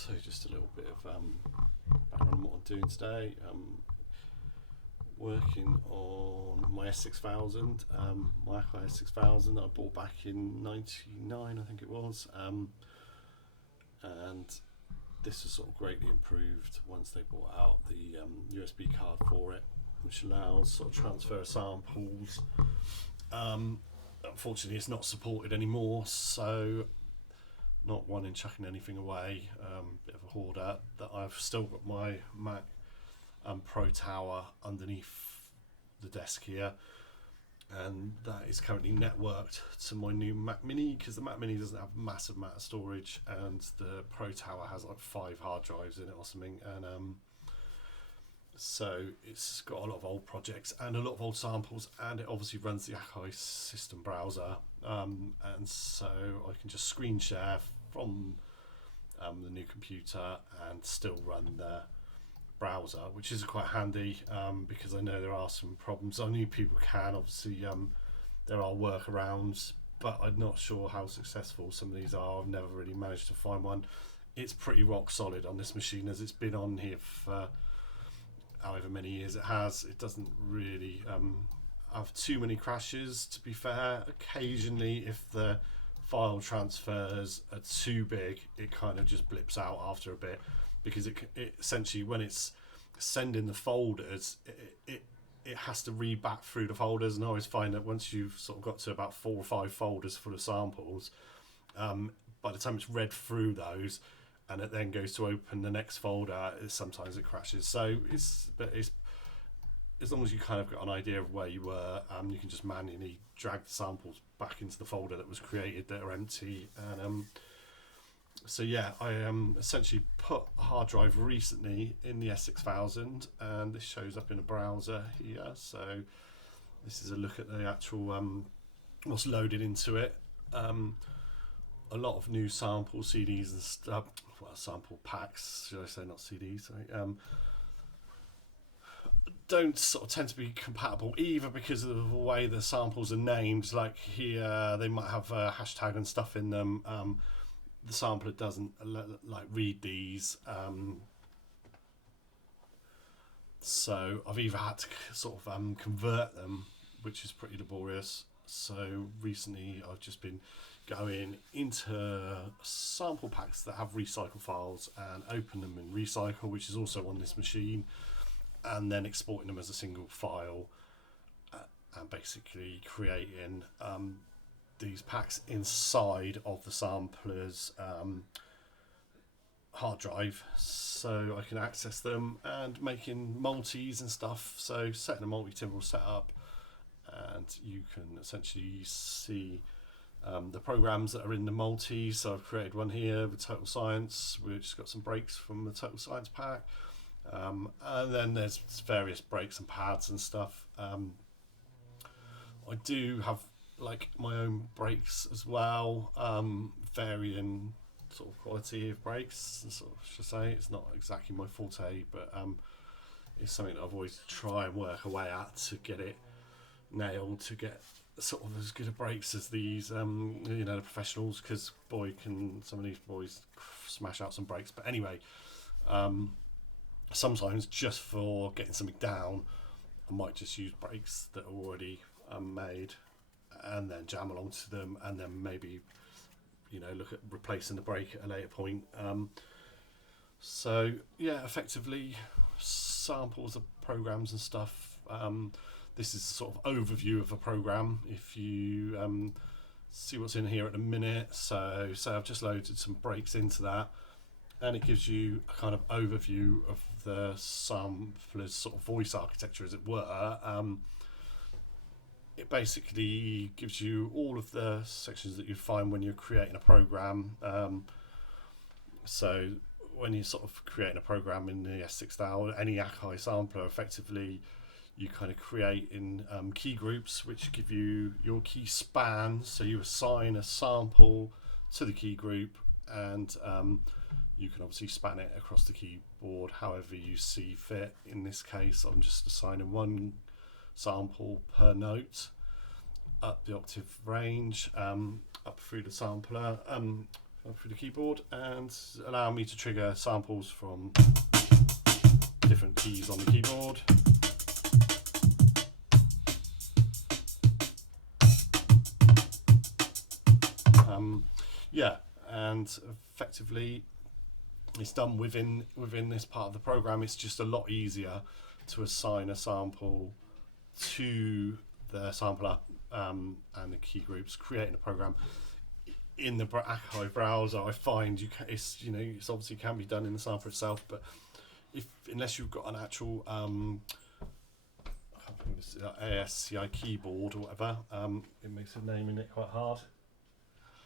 So just a little bit of background on what I'm doing today. Working on my S6000, my Akai S6000 that I bought back in '99, I think it was, and this was sort of greatly improved once they brought out the USB card for it, which allows sort of transfer of samples. Unfortunately, it's not supported anymore, so not one in chucking anything away. Bit of a hoarder. That I've still got my Mac Pro Tower underneath the desk here, and that is currently networked to my new Mac Mini, because the Mac Mini doesn't have a massive amount of storage, and the Pro Tower has like 5 hard drives in it or something, and so it's got a lot of old projects and a lot of old samples, and it obviously runs the Akai system browser, and so I can just screen share from the new computer and still run the browser, which is quite handy, because I know there are some problems. I knew people can, obviously, there are workarounds, but I'm not sure how successful some of these are. I've never really managed to find one. It's pretty rock solid on this machine, as it's been on here for however many years it has. It doesn't really have too many crashes, to be fair. Occasionally, if the file transfers are too big, it kind of just blips out after a bit, because it essentially, when it's sending the folders, it has to read back through the folders, and I always find that once you've sort of got to about 4 or 5 folders full of samples, by the time it's read through those and it then goes to open the next folder, sometimes it crashes. So it's as long as you kind of got an idea of where you were, you can just manually drag the samples back into the folder that was created that are empty. And so yeah, I essentially put a hard drive recently in the S6000, and this shows up in a browser here. So this is a look at the actual what's loaded into it. A lot of new sample CDs and stuff, well, sample packs, should I say, not CDs, sorry. Don't sort of tend to be compatible, either because of the way the samples are named. Like here, they might have a hashtag and stuff in them. The sampler doesn't like read these, so I've either had to sort of convert them, which is pretty laborious. So recently I've just been going into sample packs that have recycle files and open them in recycle, which is also on this machine, and then exporting them as a single file, and basically creating these packs inside of the sampler's hard drive, so I can access them, and making multis and stuff. So setting a multi-timbral setup, and you can essentially see the programs that are in the multi. So I've created one here with Total Science, which has got some breaks from the Total Science pack, and then there's various breaks and pads and stuff. I do have like my own breaks as well, varying sort of quality of breaks, sort of, should say. It's not exactly my forte, but it's something that I've always try and work away at to get it nailed, to get sort of as good a breaks as these the professionals, because boy, can some of these boys smash out some breaks. But anyway, sometimes just for getting something down, I might just use breaks that are already made, and then jam along to them, and then maybe look at replacing the break at a later point. So yeah, effectively samples of programs and stuff. This is a sort of overview of a program. If you see what's in here at the minute, so I've just loaded some breaks into that, and it gives you a kind of overview of the sampler's sort of voice architecture, as it were. It basically gives you all of the sections that you'd find when you're creating a program. So when you're sort of creating a program in the S6000, any Akai sampler, effectively you kind of create in key groups, which give you your key span. So you assign a sample to the key group, and you can obviously span it across the keyboard however you see fit. In this case, I'm just assigning one sample per note up the octave range, up through the sampler. through the keyboard and allow me to trigger samples from different keys on the keyboard. Yeah, and effectively it's done within this part of the program. It's just a lot easier to assign a sample to the sampler and the key groups. Creating a program in the Akai browser, I find it's obviously can be done in the sampler itself, but unless you've got an actual ASCII keyboard or whatever, it makes naming it quite hard.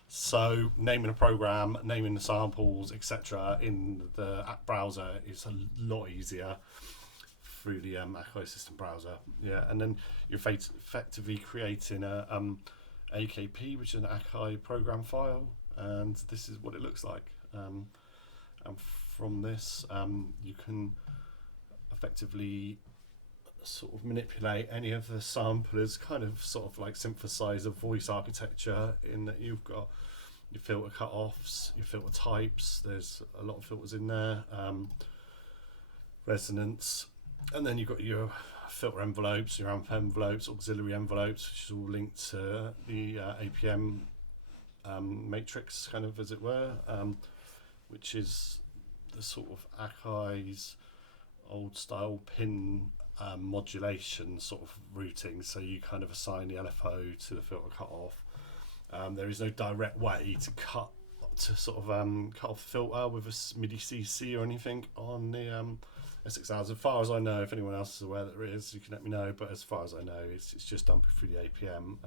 So naming a program, naming the samples, etc. in the app browser is a lot easier through the Akai system browser. Yeah, and then you're effectively creating a AKP, which is an Akai program file, and this is what it looks like. And from this, you can effectively sort of manipulate any of the samplers, kind of sort of like synthesize a voice architecture in that you've got your filter cut-offs, your filter types, there's a lot of filters in there, resonance, and then you've got your filter envelopes, your amp envelopes, auxiliary envelopes, which is all linked to the APM matrix, kind of as it were, which is the sort of Akai's old style pin modulation sort of routing. So you kind of assign the LFO to the filter cutoff. There is no direct way to cut off the filter with a MIDI CC or anything on the S6000. As far as I know, if anyone else is aware that there is, you can let me know. But as far as I know, it's just done through the APM.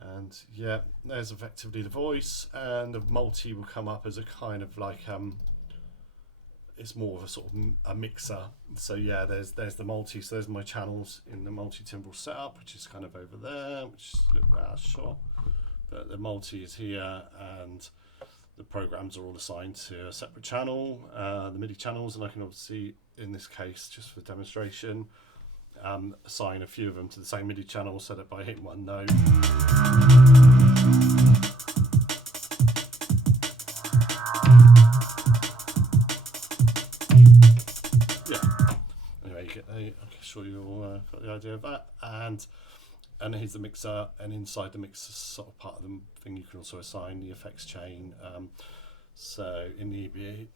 And yeah, there's effectively the voice, and the multi will come up as a kind of like it's more of a sort of a mixer. So yeah, there's the multi. So there's my channels in the multi-timbral setup, which is kind of over there, which is a little bit out of shot. But the multi is here, and the programs are all assigned to a separate channel, the MIDI channels, and I can obviously, in this case, just for demonstration, assign a few of them to the same MIDI channel so that by hitting one note, I'm sure you all got the idea of that. And here's the mixer, and inside the mixer, sort of part of the thing, you can also assign the effects chain. So in the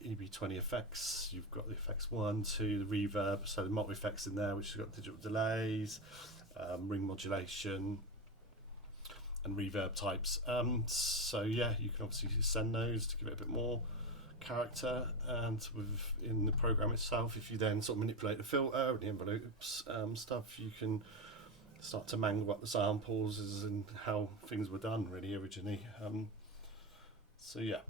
EB20 effects, you've got the effects 1, 2, the reverb, so the multi effects in there, which has got digital delays, ring modulation, and reverb types. So yeah, you can obviously send those to give it a bit more character, and within the program itself, if you then sort of manipulate the filter and the envelopes stuff, you can start to mangle up the samples as in how things were done really originally. So yeah.